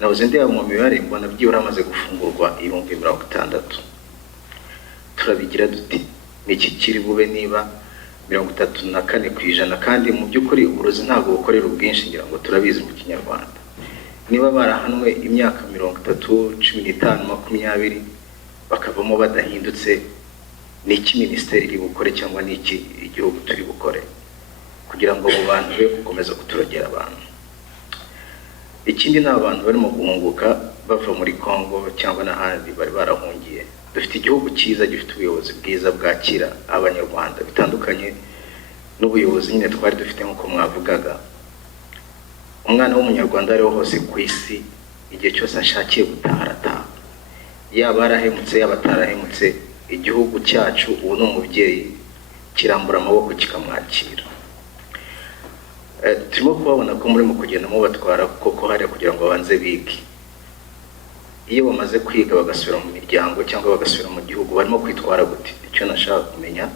nabuze ndeba mu mibare mbona byibura amaze gufungurwa 60,000. turabigira duti niki kiri bube niba 34% kandi mu by'ukuri uburozi ntabwo bukorera ubwinshi ngira ngo turabizi mu Kinyarwanda. Niba barahanwe imyaka 30, 15, 20 bakavamo badahindutse, niki ministeri iri bukore cyangwa niki igihugu turi bukore kugira ngo abo bantu be gukomeza kuturogera abantu? Ikindi n'abantu barimo guhunguka bava muri Kongo cyangwa n'ahandi bari barahungiye. Dufite igihugu cyiza gifite ubuyobozi bwiza bwakira abanyarwanda bitandukanye n'ubuyobozi nyine twari dufite nk'uko mwavugaga. Umwana w'umunyarwanda ariho hose ku isi igihe cyose ashakiye gutaha arataha, yaba arahemutse yaba atarahemutse, igihugu cyacu ubu n'umubyeyi kirambura amaboko kikamwakira. Turimo kubabona ko muri mu kugenda mubatwara koko hariya kugira ngo banze bige. Iyo bamaze kwiga bagasubira mu miryango cyangwa bagasubira mu gihugu barimo kwitwara gute? Icyo nashaka kumenya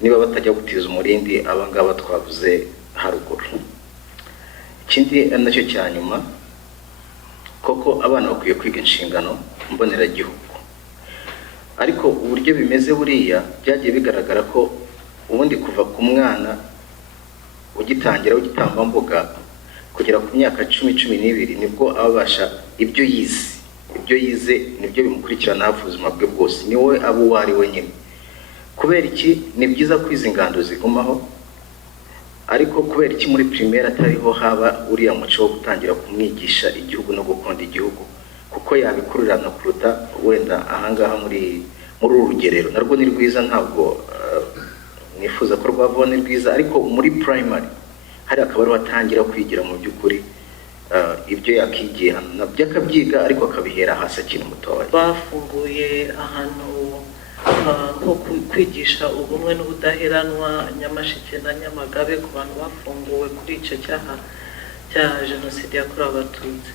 niba batajya gutiza umurindi abangaba twavuze haruguru. Ikindi nacyo cya nyuma, koko abana bakwiye kwiga inshingano mboneragihugu, ariko uburyo bimeze buriya byagiye bigaragara ko ubundi kuva ku mwana ugitangira ugitambambuga kugera ku myaka 10-12 nibwo abasha ibyo yize nibyo bimukurikirana ubuzima bwe bwose, ni wowe abo wari wenyine. Kubera iki ni byiza kwiza ingando zigumaho, ariko kubera iki muri primaire atariho haba uriya muco wo gutangira kumwigisha igihugu no gukunda igihugu, kuko yabikururana kuruta wenda ahangaha muri urugerero narwo ni rwiza, ntabwo nifuza ko rwavaho ni rwiza, ariko muri primary hari akabari watangira kwigira mu by'ukuri ibyo yakigiye hano nabyo akabyiga ariko akabihera hasi akiri mutoya. Bafunguye ahantu nko kwigisha ubumwe n'ubudaheranwa Nyamasheke na Nyamagabe ku bantu bafunguwe kuri icyo cyaha cya jenoside yakorewe Abatutsi.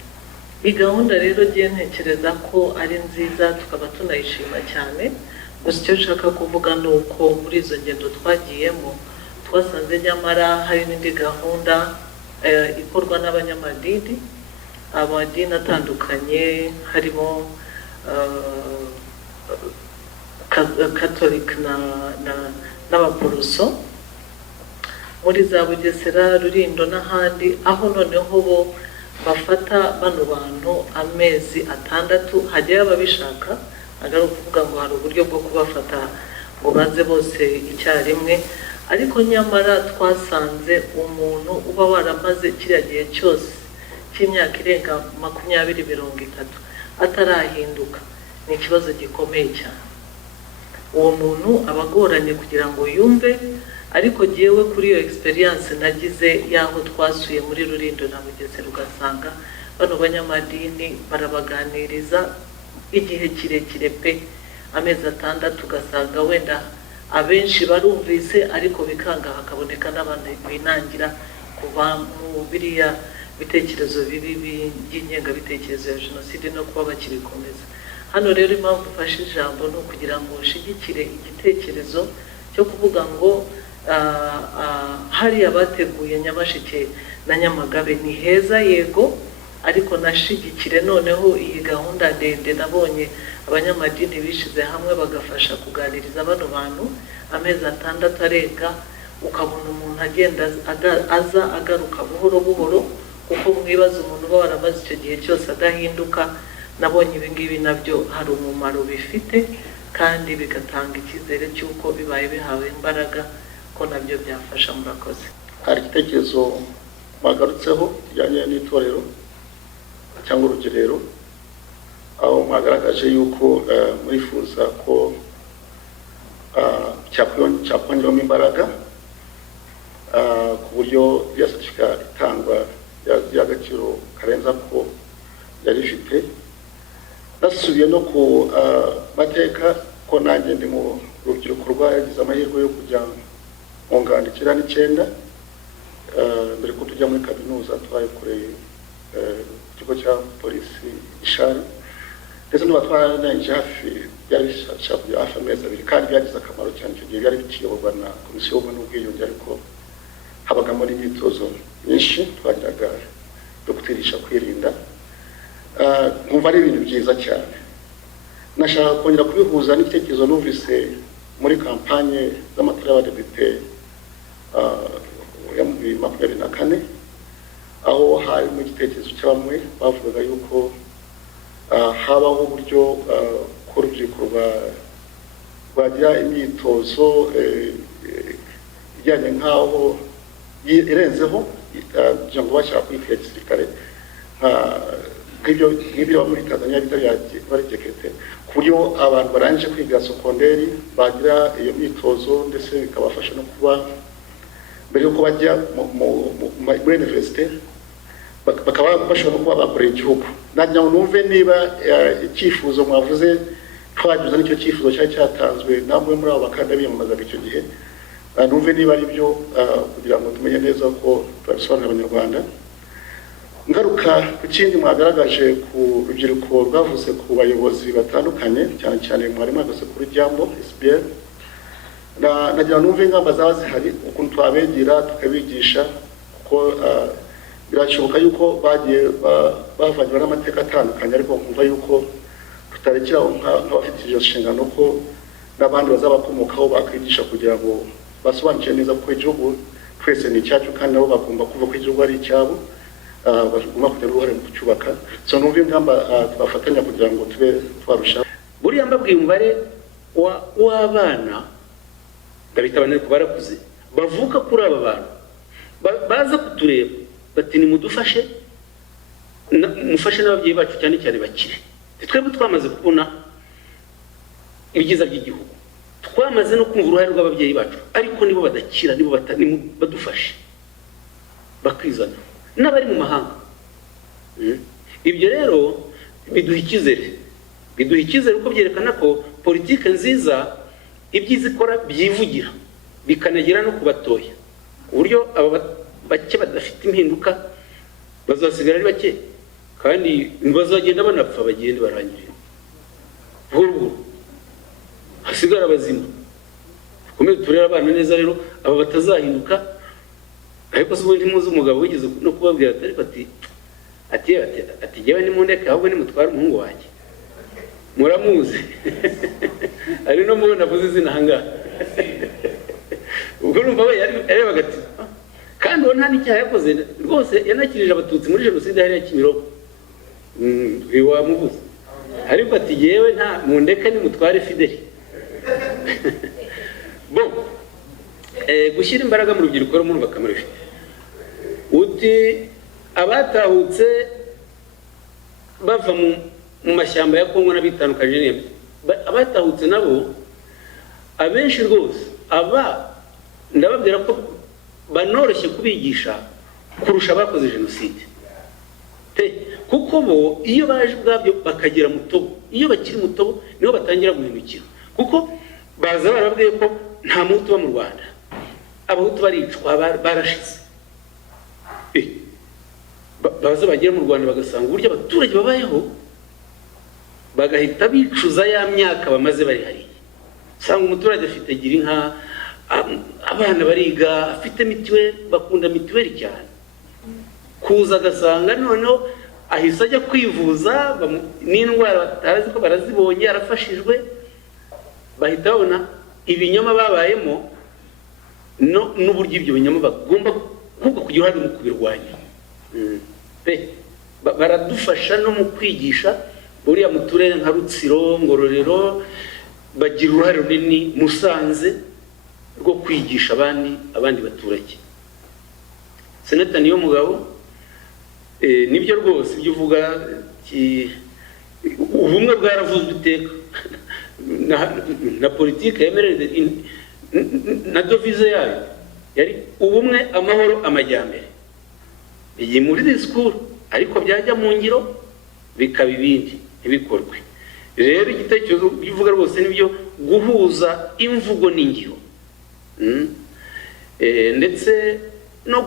Iyi gahunda rero giye ntekereza ko ari nziza tukaba tunayishima cyane. Gusa icyo nshaka kuvuga ni uko muri izo ngendo twagiyemo twasanze nyamara hari n'indi gahunda ikorwa n'abanyamadini, amadini atandukanye harimo Catholic n'abaporoso muri za Bugesera, Rulindo n'ahandi, aho noneho bo bafata bano bantu amezi 6 hajyayo ababishaka. Agari ukuvuga ngo hari uburyo bwo kubafata ngo baze bose icyarimwe, ariko nyamara twasanze umuntu uba waramaze kiriya gihe cyose cy'imyaka irenga 20-30 atarahinduka ni ikibazo gikomeye cyane. Uwo muntu abagoranye kugira ngo yumve, ariko giyewe kuri iyo experience nagize yaho twasuye muri Rulindo na Bugesera ugasanga bano banyamadini barabaganiriza igihe kirekire pe, amezi 6, ugasanga wenda abenshi barumvise ariko bikanga hakaboneka n'abandi binangira kuva mu biriya bitekerezo bibi by'ingengabitekerezo ya jenoside no kuba bakibikomeza. Hano rero impamvu ufashe ijambo no kugira ngo ushigikire igitekerezo cyo kuvuga ngo hari abateguye Nyamasheke na Nyamagabe ni heza yego, ariko nashigikire noneho iyi gahunda ndende nabonye abanyamadini bishize hamwe bagafasha kuganiriza bano bantu amezi 6 arenga, ukabona umuntu agenda aza agaruka buhoro buhoro, kuko mwibaza umuntu uba waramaze icyo gihe cyose adahinduka. Nabonye ibingibi nabyo hari umumaro bifite kandi bigatanga icyizere cy'uko bibaye bihawe imbaraga ko nabyo byafasha. Murakoze. Hari igitekerezo bagarutseho kijyanye n'itorero cyangwa urugerero, aho mwagaragaje yuko murifuza ko cyakongerwamo imbaraga ku buryo ya certificate itangwa y'agaciro karenza ko yari ifite. Nasubiye no ku mateka ko nanjye ndi mu rubyiruko rwagize amahirwe yo kujya mu ngando 19 mbere ko tujya muri kaminuza twayikoreye ikigo cya polisi Ishari, ndetse n'abatwaranye hafi byari bishabuye hafi amezi 2 kandi byagize akamaro cyane. Icyo gihe byari bikiyoborwa na komisiyo y'ubumwe n'ubwiyunge, ariko habagamo n'imyitozo myinshi twagiraga yo kutirisha kwirinda. nkumva ari ibintu byiza cyane. Nashaka kongera kubihuza n'icyerekezo numvise muri kampanye z'amatora y'abadepite ya 2024, aho hari mu gitekerezo cy'abamwe bavugaga yuko habaho uburyo ko urubyiruko rwagira imyitozo ijyanye nk'aho irenzeho kugira ngo bashaka kwitira gisirikare nk'ibyo muri Tanzania bari dekete, ku buryo abantu barangije kwiga sekonderi bagira iyo myitozo ndetse bikabafasha no kuba mbere yuko bajya muri universite bakaba bashobora no kuba bakorera igihugu. Nagira ngo numve niba icyifuzo mwavuze twagize n'icyo cyifuzo cyari cyatanzwe namwe muri abo bakanda biyamamazaga icyo gihe, numve niba ari byo kugira ngo tumenye neza ko turabisobanurira Abanyarwanda. Ngaruka ku kindi mwagaragaje ku rubyiruko rwavuze ku bayobozi batandukanye, cyane cyane mwari mwagaze kuri Jambo SBL, nagira numve ingamba zaba zihari ukuntu twabegera tukabigisha, kuko birashoboka yuko bagiye bavanywe n'amateka atandukanye, ariko nkumva yuko tutarekeraho nk'abafite izo nshingano ko n'abandi bazabakomokaho bakwigisha kugira ngo basobanukire neza ko igihugu twese ni icyacu kandi nabo bagomba kuva ko igihugu ari icyabo, bagomba kugira uruhare mu kucyubaka. So numva ingamba twafatanya kugira ngo tube twarusha. Buriya mbabwiye umubare w'abana ndabitabane ko barakuze bavuka kuri aba bantu baza kutureba bati ni mudufashe mufashe n'ababyeyi bacu cyane cyane bakire. Twebwe twamaze kubona ibyiza by'igihugu, twamaze no kumva uruhare rw'ababyeyi bacu, ariko nibo badakira, nibo badufashe bakizana n'abari mu mahanga. Ibyo rero biduha icyizere uko byerekana ko politike nziza ibyiza ikora byivugira bikanagera no kubatoya, uburyo aba bake badafite impinduka bazasigara ari bake kandi bazagenda banapfa bagende barangire vuba hasigara abazima. Komeye turera abana neza rero aba batazahinduka. Ariko se ubundi muzi umugabo wigeze no kubabwira ati yewe ni mundeke ahubwo ni mutwara umuhungu wanjye muramuzi ari no mubona avuze izina hangaha. Ubwo numva we yarebaga ati kandi uwo nta n'icyaha yakoze rwose, yanakirije abatutsi muri jenoside hariya Kimironko, wamubuze. Ariko ati yewe nta mundeke ni mutware Fideli. Bo gushyira imbaraga mu rubyiruko no muri bakamara ifite uti abatahutse bava mu mashyamba ya Kongo n'abitandukanye n'ibyo abatahutse nabo abenshi rwose ndababwira ko banoroshye kubigisha kurusha abakoze jenoside, kuko bo iyo baje ubwabyo bakagera mutobo, iyo bakiri mutobo niho batangira guhindukira, kuko baza barabwiye ko nta muhutu uba mu Rwanda, abahutu baricwa barashize. Baza bagera mu Rwanda bagasanga uburyo abaturage babayeho, bagahita bicuza ya myaka bamaze bari hariya. Usanga umuturage afite gira inka, abana bariga, afite mituweli, bakunda mituweli cyane, kuza agasanga noneho ahise ajya kwivuza n'indwara batazi ko barazibonye, arafashijwe, bahita babona ibinyoma babayemo n'uburyo ibyo binyoma bagomba kugira uruhare mu kubirwanya. Baradufasha no mu kwigisha. Buriya mu turere nka Rutsiro, Ngororero bagira uruhare runini, Musanze, rwo kwigisha abandi baturage. Senata Niyomugabo nibyo rwose ibyo uvuga, ubumwe bwaravuzwe iteka na politike yemerere na dovize yayo yari ubumwe, amahoro, amajyambere. Iyi muri disikuru ariko byajya mu ngiro bikaba ibindi ntibikorwe. Rero igitekerezo bivuga rwose nibyo guhuza imvugo n'ingiro, ndetse no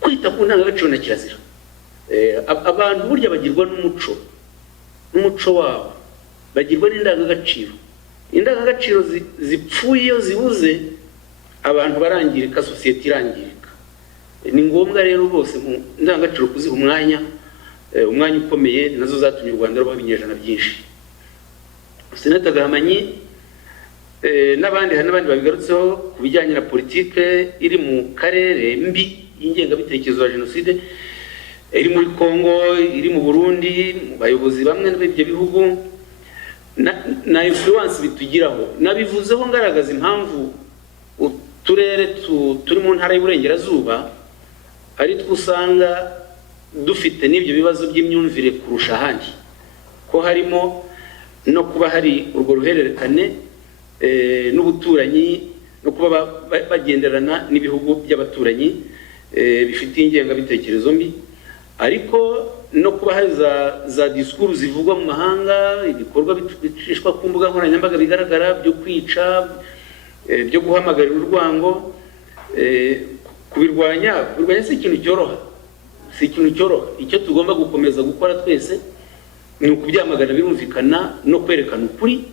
kwita ku ndangagaciro na kirazira. Abantu burya bagirwa n'umuco wabo, bagirwa n'indangagaciro. Indangagaciro zipfuye iyo zibuze abantu barangirika, sosiyete irangirika. Ni ngombwa rero bose mu ndangagaciro kuziha umwanya umwanya ukomeye, nazo zatumye u Rwanda rubaho ibinyejana byinshi. Senateri Gahamanyi n'abandi babigarutseho ku bijyanye na politike iri mu karere mbi y'ingengabitekerezo ya jenoside iri muri Kongo, iri mu Burundi, mu bayobozi bamwe b'ibyo bihugu na influence bitugiraho. Nabivuzeho ngaragaza impamvu uturere turi mu ntara y'Uburengerazuba ari twusanga dufite n'ibyo bibazo by'imyumvire kurusha ahandi, ko harimo no kuba hari urwo ruhererekane n'ubuturanyi no kuba bagenderana n'ibihugu by'abaturanyi bifite ingengabitekerezo mbi, ariko no kuba hari za disikuru zivugwa mu mahanga, ibikorwa bicishwa ku mbuga nkoranyambaga bigaragara byo kwica, byo guhamagarira urwango. Kubirwanya si ikintu cyoroha, icyo tugomba gukomeza gukora twese ni ukubyamagana birumvikana no kwerekana ukuri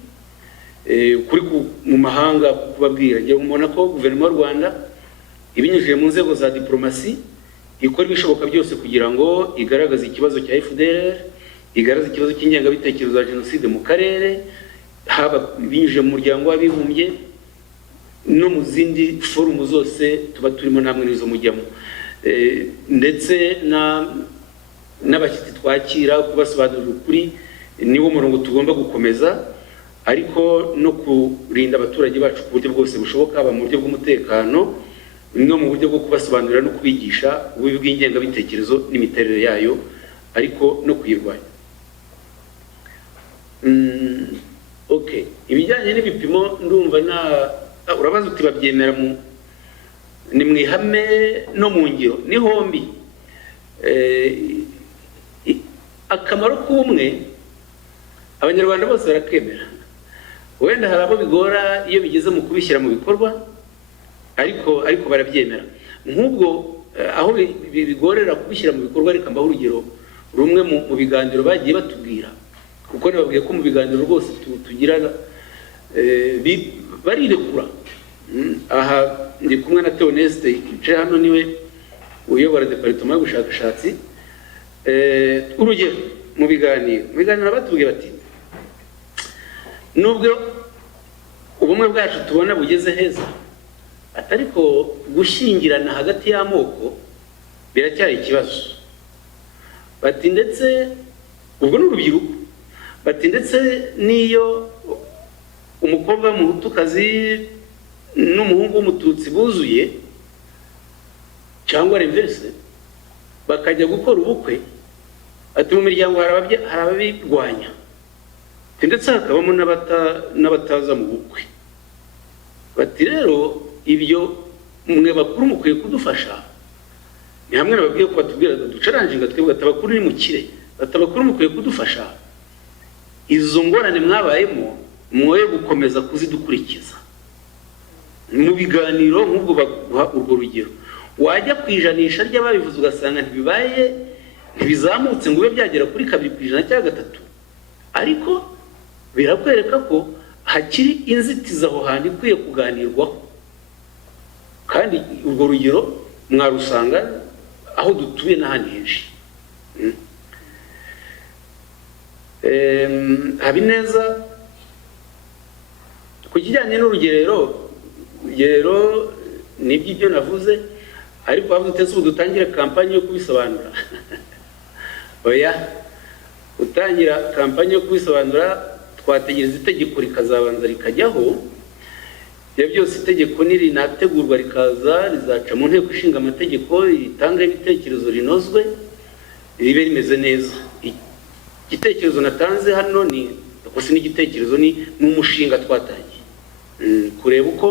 mu mahanga, kubabwira. Ngiye mubona ko guverinoma y'u Rwanda ibinyujije mu nzego za diplomasi ikora ibishoboka byose kugira ngo igaragaze ikibazo cya FDLR, igaragaze ikibazo cy'ingengabitekerezo ya jenoside mu karere, haba binyujije mu muryango w'abibumbye no mu zindi forumu zose tuba turimo, namwe nizo mujyamo, ndetse n'abashyitsi twakira kubasobanurira ukuri. Niwo murongo tugomba gukomeza, ariko no kurinda abaturage bacu ku buryo bwose bushoboka, haba mu buryo bw'umutekano no mu buryo bwo kubasobanurira no kubigisha ububi bw'ingengabitekerezo n'imiterere yayo, ariko no kuyirwanya. Okay, ibijyanye n'ibipimo ndumva urabaza uti babyemera ni mu ihame no mu ngiro, ni hombi. Akamaro k'ubumwe abanyarwanda bose barakemera, wenda hari abo bigora iyo bigeze mu kubishyira mu bikorwa, ariko barabyemera. Nk'ubwo aho bigorera kubishyira mu bikorwa, reka mbaho urugero rumwe mu biganiro bagiye batubwira, kuko nababwiye ko mu biganiro rwose tugirana barirekura. Aha ndi kumwe na Theoneste yicaye hano, niwe uyobora departement y'ubushakashatsi. Urugero mu biganiro batubwiye bati, nubwo ubumwe bwacu tubona bugeze heza, ariko gushyingirana hagati y'amoko biracyari ikibazo. Bati ndetse ubwo n'urubyiruko, bati ndetse n'iyo umukobwa w'umuhutukazi n'umuhungu w'umututsi buzuye cyangwa reverse bakajya gukora ubukwe, ati mu miryango hari ababirwanya, ndetse hakabamo n'abataza mu bukwe. Bati rero ibyo mwe bakuru mukwiye kudufasha. Ni hamwe nababwiye ko batubwira ducaranjinga twebwe, atabakuru ni mukire, atabakuru mukwiye kudufasha. Izo ngorane mwabayemo mwoye gukomeza kuzidukurikiza mu biganiro nk'ubwo baguha urwo rugero. Wajya ku ijanisha ry'ababivuze ugasanga ntibizamutse ngo bibe byagera kuri 2% cyangwa 3%, ariko birakwereka ko hakiri inzitizi aho hantu ikwiye kuganirwaho, kandi urwo rugero mwarusanga aho dutuye n'ahandi henshi. Habineza ku kijyanye n'urugerero nibyo navuze, ariko bavuze ubu dutangire kampanye yo kubisobanura. Oya, utangira kampanye yo kubisobanura twategereza itegeko rikazabanza rikajyaho. Ibyo byose itegeko nirinategurwa rikaza rizaca mu nteko ishinga amategeko, ritanga ibitekerezo rinozwe, ribe rimeze neza. Igitekerezo natanze hano n'igitekerezo ni umushinga twatangiye kureba uko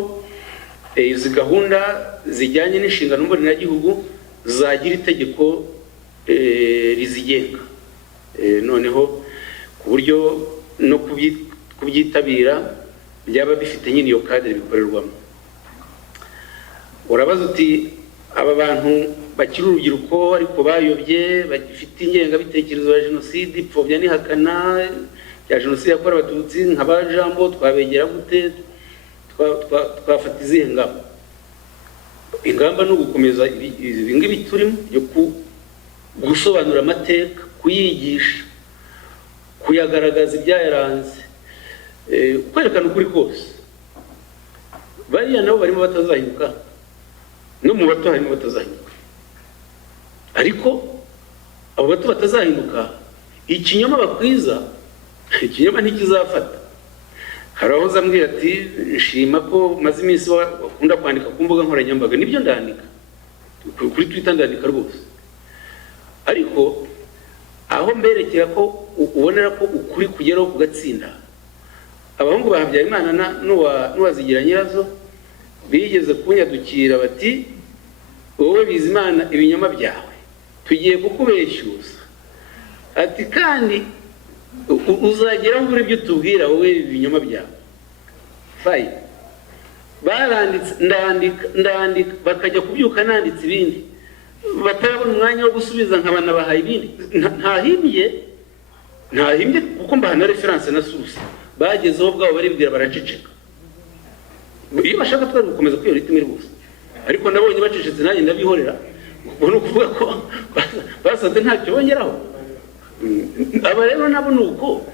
izi gahunda zijyanye n'inshingano mboneragihugu zagira itegeko rizigenga, noneho ku buryo no kubyitabira byaba bifite nyine iyo kadire bikorerwamo. Urabaza uti aba bantu bakiri urubyiruko ariko bayobye, bagifite ingengabitekerezo ya jenoside, ipfobya n'ihakana ya jenoside yakorewe abatutsi, nk'aba Jambo twabegera gute? Twafata izihe ngamba? Ingamba no gukomeza ibingibi turimo yo gusobanura amateka, kuyigisha, kuyagaragaza ibyayaranze, kwerekana ukuri kose. Bariya nabo barimo batazahinduka, no mu bato harimo batazahinduka, ariko abo bato batazahinduka, ikinyoma bakwiza, ikinyoma ntikizafata. Hari aho zambwira ati nshima ko maze iminsi wakunda kwandika ku mbuga nkoranyambaga. Nibyo ndandika kuri Twitter, ndandika rwose, ariko aho mberekera ko ubonera ko ukuri kugeraho kugatsinda. Abahungu ba Habyarimana n'uwazigira nyirazo bigeze kunyadukira bati wowe Bizimana ibinyoma byawe tugiye kukubeshyuza, ati kandi uzageraho muri ibyo tubwira wowe ibinyoma byawe. Fayi baranditse, ndandika bakajya kubyuka nanditse ibindi, batarabona umwanya wo gusubiza nkabana bahaye ibindi. Ntahimbye kuko mbaha na reference na source, bagezeho bwabo baribwira baraceceka. Iyo bashaka twari gukomeza kwiyo ritime rwose, ariko nabonye bacecetse nanjye ndabihorera. Ubwo kuvuga ko basanze ntacyo bongeraho. Aba rero nabo nuko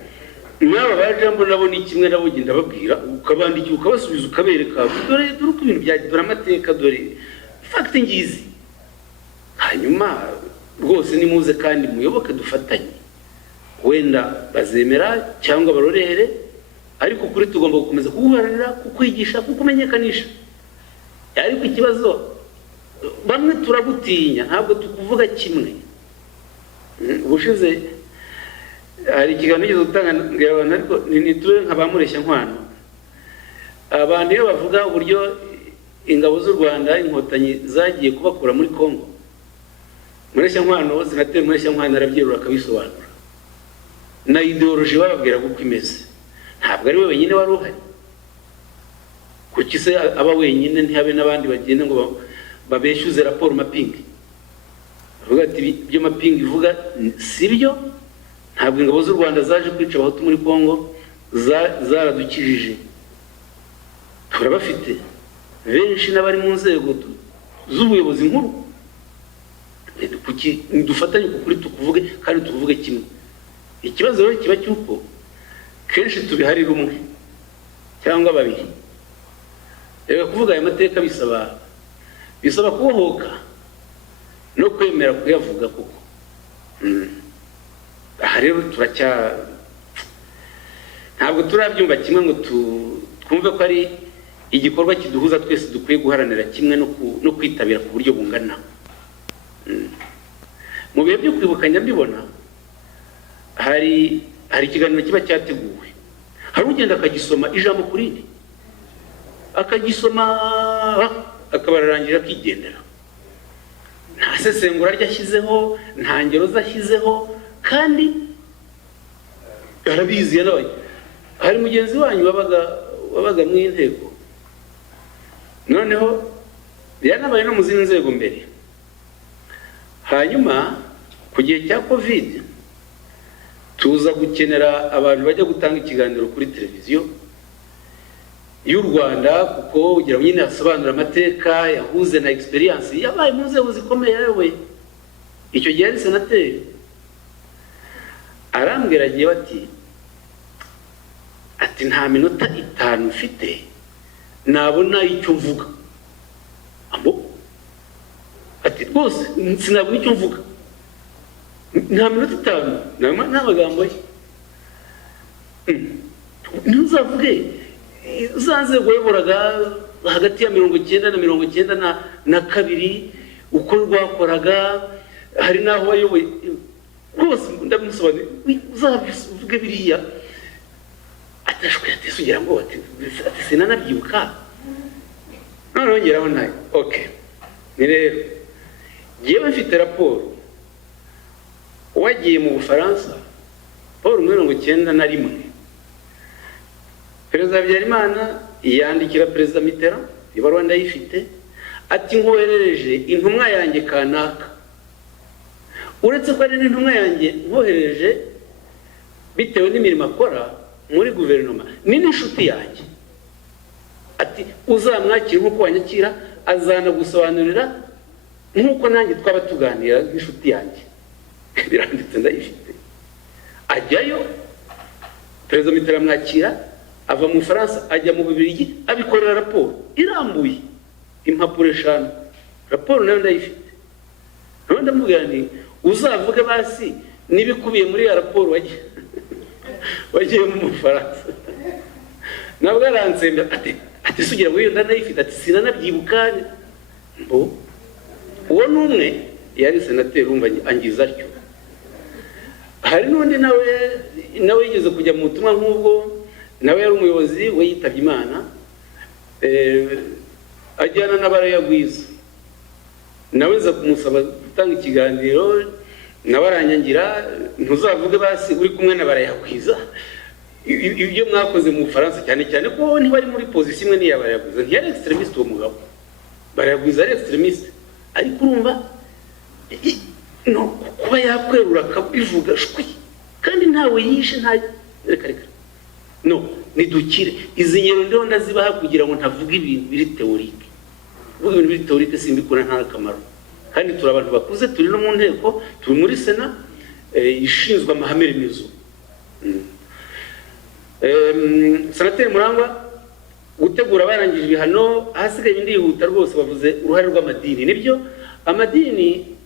n'aba bajambo nabo ni kimwe, nabo genda babwira, ukabandikira ukabasubiza ukabereka dore uko ibintu byagira amateka, dore fact ngizi. Hanyuma rwose nimuze kandi muyoboke dufatanye, wenda bazemera cyangwa barorere, ariko kuri tugomba gukomeza kuguharanira, kukwigisha, kukumenyekanisha. Ariko ikibazo bamwe turagutinya, ntabwo tukuvuga kimwe. Ubushize hari ikiganiro gutanga ngira abantu, ariko nitube nk'abamureshya nkwano. Abantu iyo bavuga uburyo ingabo z'u Rwanda inkotanyi zagiye kubakura muri Kongo, mureshya nkwano zinatera mureshya nkwano arabyerura akabisobanura na ideology bababwira uko imeze. Ntabwo ari we wenyine wari uhari, kuki se aba wenyine ntihabe n'abandi bagenda ngo babeshyuze raporo mapingi? Avuga ati ibyo mapingi ivuga sibyo, ntabwo ingabo z'u Rwanda zaje kwica abahutu muri Kongo, zaradukijije. Turabafite benshi n'abari mu nzego z'ubuyobozi nkuru. Kuki dufatanye kuri tukuvuge kandi tukuvuge kimwe? Ikibazo rero kiba cyuko kenshi tubiharira umwe cyangwa babiri. Reka kuvuga aya mateka bisaba kubohoka no kwemera kuyavuga kuko aha rero ntabwo turabyumva kimwe ngo twumve ko ari igikorwa kiduhuza twese dukwiye guharanira kimwe no kwitabira ku buryo bungana. Mu bihe byo kwibukanya mbibona hari ikiganiro kiba cyateguwe, hari ugenda akagisoma ijambo kuri rindi, akagisoma akabararangira akigendera, nta sesengura ryashyizeho, nta ngero zashyizeho, kandi arabizi yanabaye. Hari mugenzi wanyu wabaga mu inteko, noneho yanabaye no mu zindi nzego mbere. Hanyuma ku gihe cya Covid tuza gukenera abantu bajya gutanga ikiganiro kuri televiziyo y'u Rwanda, kuko ugira nyine asobanura amateka yahuze na experience yabaye mu nzego zikomeye. Yewe icyo gihe ari senateri, arambwira agiye ati nta minota 5 mfite nabona icyo mvuga. Ati rwose sinabona icyo mvuga, nta minota 5 n'amagambo ye. Ntuzavuge za nzego wayoboraga hagati ya 90 na 92 uko rwakoraga, hari naho wayoboye rwose. Ndamusobanurira uzavuge biriya, atashwe atisugira ngo ati sinanabyibuka. Noneho ngeraho nayo okay, ni rero yewe mfite raporo wagiye mu Bufaransa Paul 1991, Perezida Habyarimana yandikira Perezida Mitterrand, ibaruwa ndayifite, ati nkoherereje intumwa yanjye kanaka. Uretse ko ari intumwa yanjye nkoherereje bitewe n'imirimo akora muri guverinoma, ni n'inshuti yanjye. Ati uzamwakira nk'uko wanyakira, azana gusobanurira nk'uko nanjye twaba tuganira nk'inshuti yanjye. biranditse ndayifite. Ajyayo perezida Mitterrand amwakira, ava mu Faransa ajya mu Bubiligi, abikorera raporo irambuye impapuro 5. Raporo nayo ndayifite. None ndamubwira nti uzavuge basi nibikubiye muri ya raporo wagiye mu Faransa. Nabwo aransemba ati sugira ngo iyo ndanayifite, ati sinanabyibuka. Uwo numwe yari senateri umva angiza atyo. Hari n'undi nawe yigeze kujya mu butumwa nk'ubwo, nawe yari umuyobozi we yitabye Imana, ajyana n'abarayagwiza. Nawe nza kumusaba gutanga ikiganiro, nawe aranyangira ntuzavuge basi uri kumwe n'abarayagwiza ibyo mwakoze mu Faransa, cyane cyane ko ntibari muri position imwe n'iy'abarayagwiza. Ntiyari extremiste uwo mugabo, barayagwiza ari extremiste, ariko urumva no kuba yakwerura akabivuga shwi kandi ntawe yishe, nta reka no nidukire. Izi ngero ndiho ndazibaha kugira ngo ntavuga ibintu biri teorike. Vuga ibintu biri teorike simbikora nta kamaro, kandi turi abantu bakuze, turi no mu nteko, turi muri Sena ishinzwe amahame remezo. Senateri Murangwa gutegura barangije ibihano, ahasigaye ibindi yihuta rwose. Bavuze uruhare rw'amadini. Nibyo amadini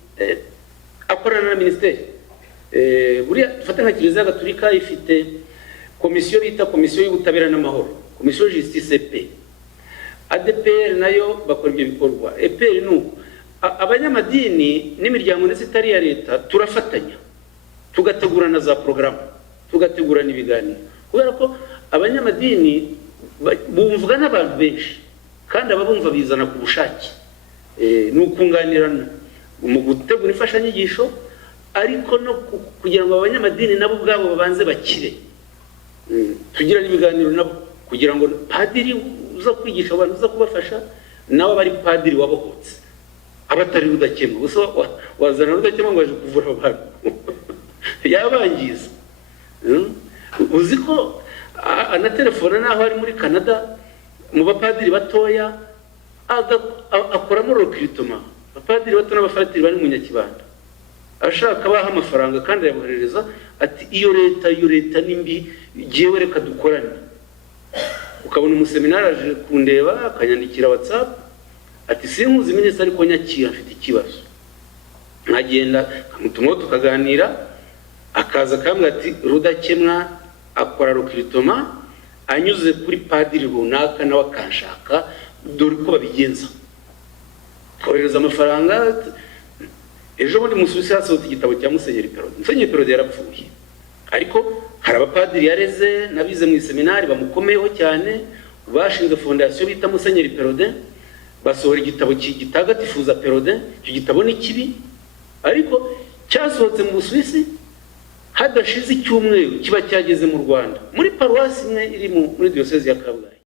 akorana na ministeri. Buriya dufata nka Kiliziya Gatolika ifite komisiyo bita komisiyo y'ubutabera n'amahoro, komisiyo justice EP. ADPR nayo bakora ibyo bikorwa. EPR nuko abanyamadini n'imiryango ndetse itari ya leta turafatanya, tugategurana za programme, tugategurana ibiganiro, kubera ko abanyamadini bumvwa n'abantu benshi kandi ababumva bizana ku bushake. Nukunganirana mu gutegura imfashanyigisho, ariko no kugira ngo abanyamadini nabo ubwabo babanze bakire. Tugira ibiganiro nabo kugira ngo padiri uza kwigisha abantu, uza kubafasha nawe bari padiri wabohotse, abatari rudakemwa. Gusa wazana rudakemwa ngo aje kuvura abantu yabangiza. Uzi ko anatelefona naho ari muri Canada mu bapadiri batoya, akoramo recruitment. Abapadiri bato n'abafatiri bari mu Nyakibanda ashaka baha amafaranga kandi yabohereza, ati iyo leta nimbi giyewe reka dukorane. Ukabona umuseminari aje kundeba akanyandikira WhatsApp ati sinkuzi minisitiri ariko nyakira afite ikibazo. Nkagenda kamutumo tukaganira, akaza kamwe ati rudakemwa akora recruitment anyuze kuri padiri runaka nawe akanshaka, dore ko babigenza. Kohereza amafaranga. Ejo bundi mu Suisse hasohotse igitabo cya Musenyeri Perode. Musenyeri Perode yarapfuye, ariko hari abapadiri yareze nabize mu seminari bamukomeyeho cyane, bashinze fondation bita Musenyeri Perode, basohora igitabo kitagatifuza Perode. Icyo gitabo ni kibi, ariko cyasohotse mu Suisse hadashize icyumweru kiba cyageze mu Rwanda muri paruwasi imwe iri muri diocese ya Kabgayi.